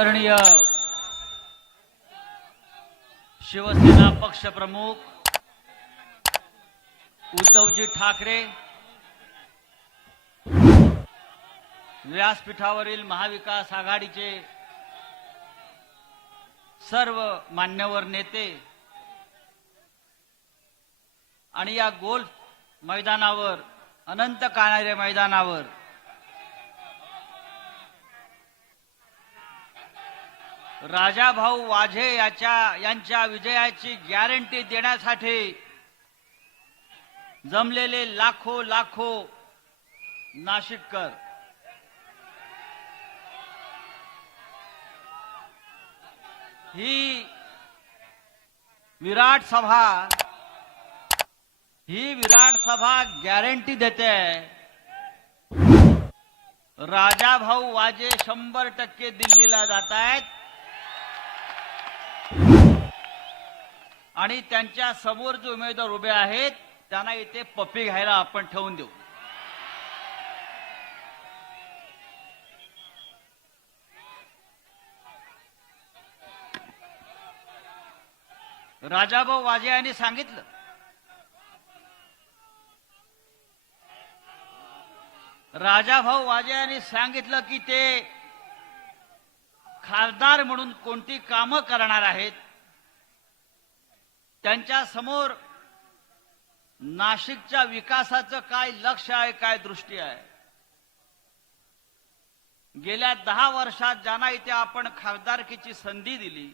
आदरणीय शिवसेना पक्षप्रमुख उद्धवजी ठाकरे व्यासपीठावरील महाविकास आघाडीचे सर्व मान्यवर नेते आणि या गोल्फ मैदानावर अनंत काणारे मैदानावर राजाभाऊ वाझे याच्या यांच्या विजयाची गॅरंटी देण्यासाठी जमलेले लाखो लाखो नाशिककर. ही विराट सभा ही विराट सभा गॅरंटी देते. राजाभाऊ वाजे शंभर टक्के दिल्लीला जात आहेत आणि त्यांच्यासमोर जे उमेदवार उभे आहेत त्यांना इथे पप्पी घ्यायला आपण ठेवून देऊ. राजाभाऊ वाजे यांनी सांगितलं राजाभाऊ वाजे यांनी सांगितलं की ते खासदार म्हणून कोणती कामं करणार आहेत त्यांच्यासमोर नाशिकच्या विकासाचं काय लक्ष आहे काय दृष्टी आहे? गेल्या दहा वर्षात ज्यांना इथे आपण खासदारकीची संधी दिली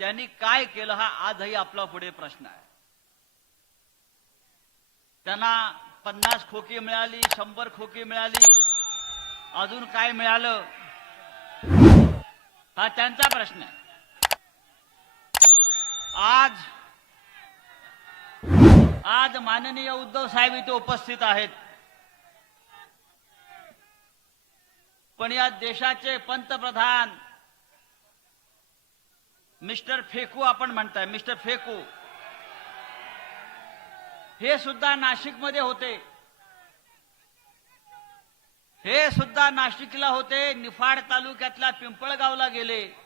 त्यांनी काय केलं हा आजही आपला पुढे प्रश्न आहे. त्यांना पन्नास खोकी मिळाली शंभर खोकी मिळाली अजून काय मिळालं? हा त्यांचा प्रश्न आहे. आज आज माननीय उद्धव साहेब इथे उपस्थित आहेत. पण या देशाचे पंतप्रधान मिस्टर फेकू आपण म्हणताय मिस्टर फेकू. हे सुद्धा नाशिकमध्ये होते. हे सुद्धा नाशिकला होते निफाड तालुक्यातल्या पिंपळगावला गेले.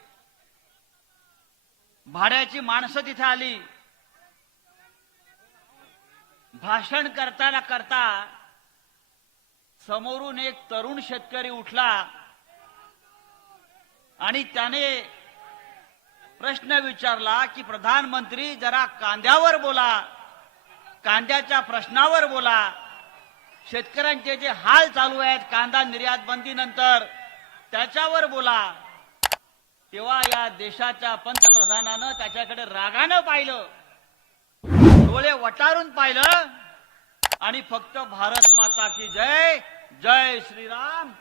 भाड्याची माणसं तिथे आली. भाषण करताना करता समोरून एक तरुण शेतकरी उठला आणि त्याने प्रश्न विचारला की प्रधानमंत्री जरा कांद्यावर बोला कांद्याच्या प्रश्नावर बोला. शेतकऱ्यांचे जे हाल चालू आहेत कांदा निर्यात बंदी नंतर त्याच्यावर बोला. तेव्हा या देशाच्या पंतप्रधानानं त्याच्याकडे रागानं पाहिलं. डोळे वटारून पाहिलं. आणि फक्त भारत माता की जय जय श्रीराम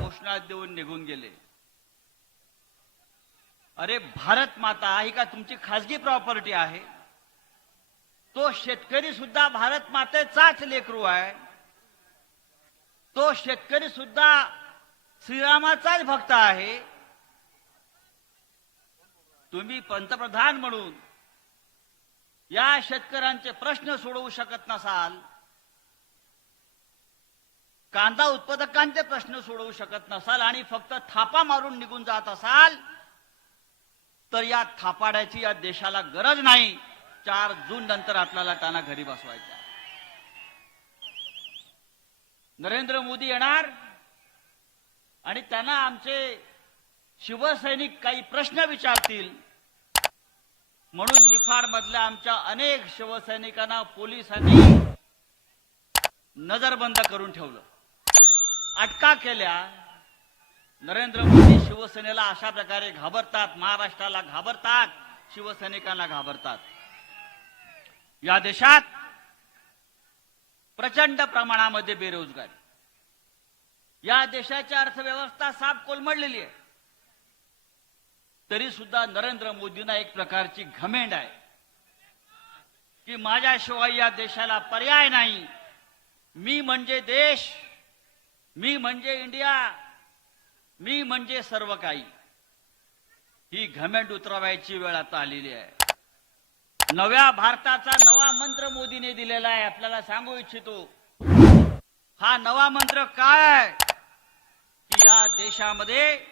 घोषणा देऊन निघून गेले. अरे भारत माता ही का तुमची खासगी प्रॉपर्टी आहे? तो शेतकरी सुद्धा भारत मातेचाच लेकरू आहे. तो शेतकरी सुद्धा श्रीरामाचाच भक्त आहे. तुम्ही पंतप्रधान म्हणून या शेतकऱ्यांचे प्रश्न सोडवू शकत नसाल कांदा उत्पादकांचे प्रश्न सोडवू शकत नसाल आणि फक्त थापा मारून निघून जात असाल तर या थापाड्याची या देशाला गरज नाही. चार जून नंतर आपल्याला त्यांना घरी बसवायचं नरेंद्र मोदी येणार आणि त्यांना आमचे शिवसैनिक काही प्रश्न विचारतील. म्हणून निफाड मधल्या आमच्या अनेक शिवसैनिकांना पोलिसांनी नजरबंद करून ठेवलं. अटका केल्या. नरेंद्र मोदी शिवसेनेला अशा प्रकारे घाबरतात महाराष्ट्राला घाबरतात शिवसैनिकांना घाबरतात. या देशात प्रचंड प्रमाणामध्ये बेरोजगारी. या देशाची अर्थव्यवस्था साफ कोलमडलेली आहे. तरी सुद्धा नरेंद्र मोदींना एक प्रकारची घमेंड आहे. की माझ्याशिवाय या देशाला पर्याय नाही. मी म्हणजे देश मी म्हणजे इंडिया मी म्हणजे सर्व काही. ही घमेंड उतरवायची वेळ आता आलेली आहे. नव्या भारताचा नवा मंत्र मोदीने दिलेला आहे. आपल्याला सांगू इच्छितो हा नवा मंत्र काय की या देशामध्ये